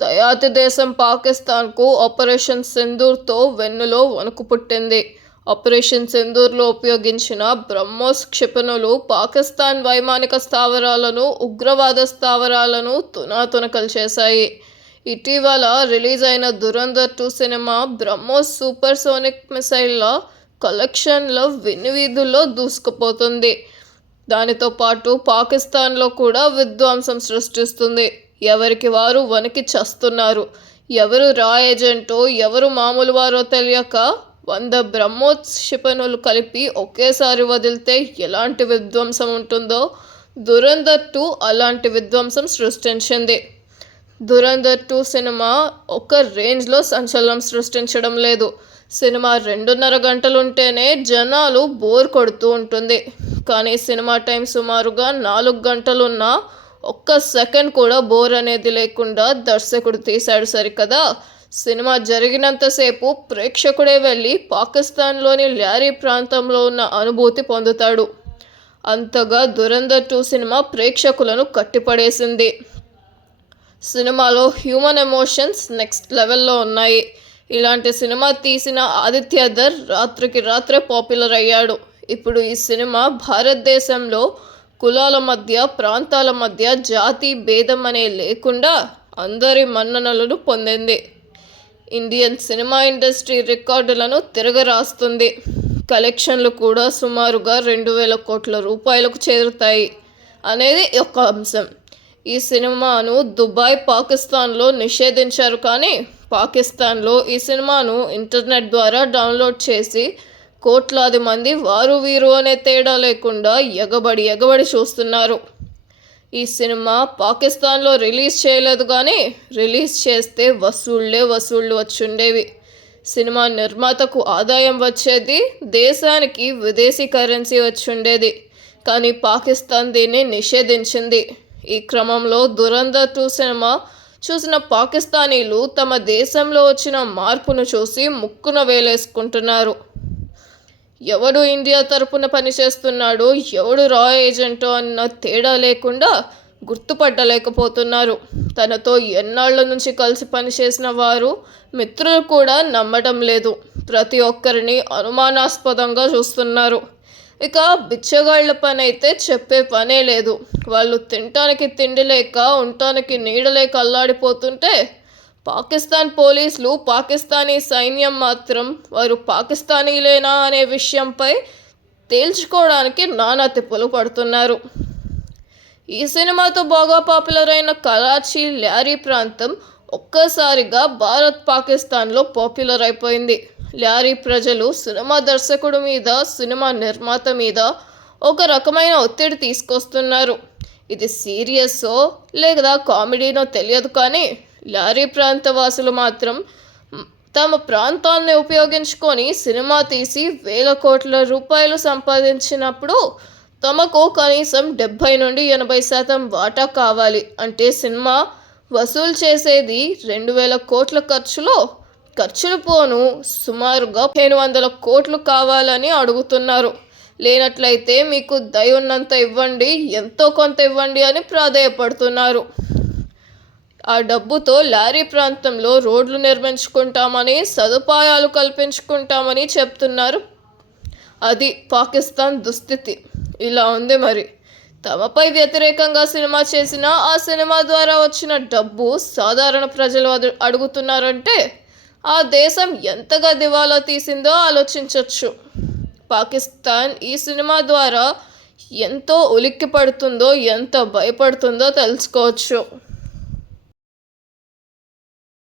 దయాతి దేశం పాకిస్తాన్కు ఆపరేషన్ సింధూర్తో వెన్నులో వణుకు పుట్టింది. ఆపరేషన్ సింధూర్లో ఉపయోగించిన బ్రహ్మోస్ క్షిపణులు పాకిస్తాన్ వైమానిక స్థావరాలను, ఉగ్రవాద స్థావరాలను తునాతునకలు చేశాయి. ఇటీవల రిలీజ్ అయిన దురంధర్ 2 సినిమా బ్రహ్మోస్ సూపర్సోనిక్ మిసైళ్ల కలెక్షన్ల వినివీధుల్లో దూసుకుపోతుంది. దానితో పాటు పాకిస్తాన్లో కూడా విధ్వంసం సృష్టిస్తుంది. ఎవరికి వారు వణికి చస్తున్నారు. ఎవరు రా ఏజెంటో ఎవరు మామూలు వారో తెలియక 100 బ్రహ్మోస్ క్షిపణులు కలిపి ఒకేసారి వదిలితే ఎలాంటి విధ్వంసం ఉంటుందో దురంధర్ 2 అలాంటి విధ్వంసం సృష్టించింది. దురంధర్ 2 సినిమా ఒక రేంజ్లో సంచలనం సృష్టించడం లేదు. సినిమా 2.5 గంటలుంటేనే జనాలు బోర్ కొడుతూ ఉంటుంది. కానీ సినిమా టైం సుమారుగా 4 గంటలున్నా ఒక్క సెకండ్ కూడా బోర్ అనేది లేకుండా దర్శకుడు తీశాడు సరికదా. సినిమా జరిగినంతసేపు ప్రేక్షకుడే వెళ్ళి పాకిస్తాన్లోని ల్యారీ ప్రాంతంలో ఉన్న అనుభూతి పొందుతాడు. అంతగా దురంధర్ 2 సినిమా ప్రేక్షకులను కట్టిపడేసింది. సినిమాలో హ్యూమన్ ఎమోషన్స్ నెక్స్ట్ లెవెల్లో ఉన్నాయి. ఇలాంటి సినిమా తీసిన ఆదిత్యధర్ రాత్రికి రాత్రే పాపులర్ అయ్యాడు. ఇప్పుడు ఈ సినిమా భారతదేశంలో కులాల మధ్య, ప్రాంతాల మధ్య జాతి భేదం అనే లేకుండా అందరి మన్ననలను పొందింది. ఇండియన్ సినిమా ఇండస్ట్రీ రికార్డులను తిరగరాస్తుంది. కలెక్షన్లు కూడా సుమారుగా 2,000 కోట్ల రూపాయలకు చేరుతాయి అనేది ఒక అంశం. ఈ సినిమాను దుబాయ్, పాకిస్తాన్లో నిషేధించారు. కానీ పాకిస్తాన్లో ఈ సినిమాను ఇంటర్నెట్ ద్వారా డౌన్లోడ్ చేసి కోట్లాది మంది వారు వీరు అనే తేడా లేకుండా ఎగబడి చూస్తున్నారు. ఈ సినిమా పాకిస్తాన్లో రిలీజ్ చేయలేదు, కానీ రిలీజ్ చేస్తే వసూళ్ళు వచ్చుండేవి. సినిమా నిర్మాతకు ఆదాయం వచ్చేది, దేశానికి విదేశీ కరెన్సీ వచ్చుండేది. కానీ పాకిస్తాన్ దీన్ని నిషేధించింది. ఈ క్రమంలో దురంధర్ 2 సినిమా చూసిన పాకిస్తానీలు తమ దేశంలో వచ్చిన మార్పును చూసి ముక్కున వేలేసుకుంటున్నారు. ఎవడు ఇండియా తరపున పనిచేస్తున్నాడో, ఎవడు రా ఏజెంటో అన్న తేడా లేకుండా గుర్తుపట్టలేకపోతున్నారు. తనతో ఎన్నాళ్ల నుంచి కలిసి పనిచేసిన వారు, మిత్రులు కూడా నమ్మటం లేదు. ప్రతి ఒక్కరిని అనుమానాస్పదంగా చూస్తున్నారు. ఇక బిచ్చగాళ్ల పని అయితే చెప్పే పనే లేదు. వాళ్ళు తినటానికి తిండి లేక, ఉండటానికి నీడ లేక అల్లాడిపోతుంటే పాకిస్తాన్ పోలీసులు, పాకిస్తానీ సైన్యం మాత్రం వారు పాకిస్తానీలేనా అనే విషయంపై తేల్చుకోవడానికి నానా తిప్పలు పడుతున్నారు. ఈ సినిమాతో బాగా పాపులర్ అయిన కరాచీ, ల్యారీ ప్రాంతం ఒక్కసారిగా భారత్, పాకిస్తాన్లో పాపులర్ అయిపోయింది. ల్యారీ ప్రజలు సినిమా దర్శకుడి మీద, సినిమా నిర్మాత మీద ఒక రకమైన ఒత్తిడి తీసుకొస్తున్నారు. ఇది సీరియస్సో లేదా కామెడీనో తెలియదు, కానీ ల్యారీ ప్రాంత వాసులు మాత్రం తమ ప్రాంతాన్ని ఉపయోగించుకొని సినిమా తీసి 1,000 కోట్ల రూపాయలు సంపాదించినప్పుడు తమకు కనీసం 70 నుండి 80% వాటా కావాలి. అంటే సినిమా వసూలు చేసేది 2,000 కోట్ల ఖర్చులు పోను సుమారుగా 1,500 కోట్లు కావాలని అడుగుతున్నారు. లేనట్లయితే మీకు దయ ఉన్నంత ఇవ్వండి, ఎంతో కొంత ఇవ్వండి అని ప్రాధేయపడుతున్నారు. ఆ డబ్బుతో ల్యారీ ప్రాంతంలో రోడ్లు నిర్మించుకుంటామని, సదుపాయాలు కల్పించుకుంటామని చెప్తున్నారు. అది పాకిస్తాన్ దుస్థితి. ఇలా ఉంది మరి. తమపై వ్యతిరేకంగా సినిమా చేసినా ఆ సినిమా ద్వారా వచ్చిన డబ్బు సాధారణ ప్రజలు అడుగుతున్నారంటే ఆ దేశం ఎంతగా దివాలా తీసిందో ఆలోచించవచ్చు. పాకిస్తాన్ ఈ సినిమా ద్వారా ఎంతో ఉలిక్కి పడుతుందో, ఎంత భయపడుతుందో తెలుసుకోవచ్చు.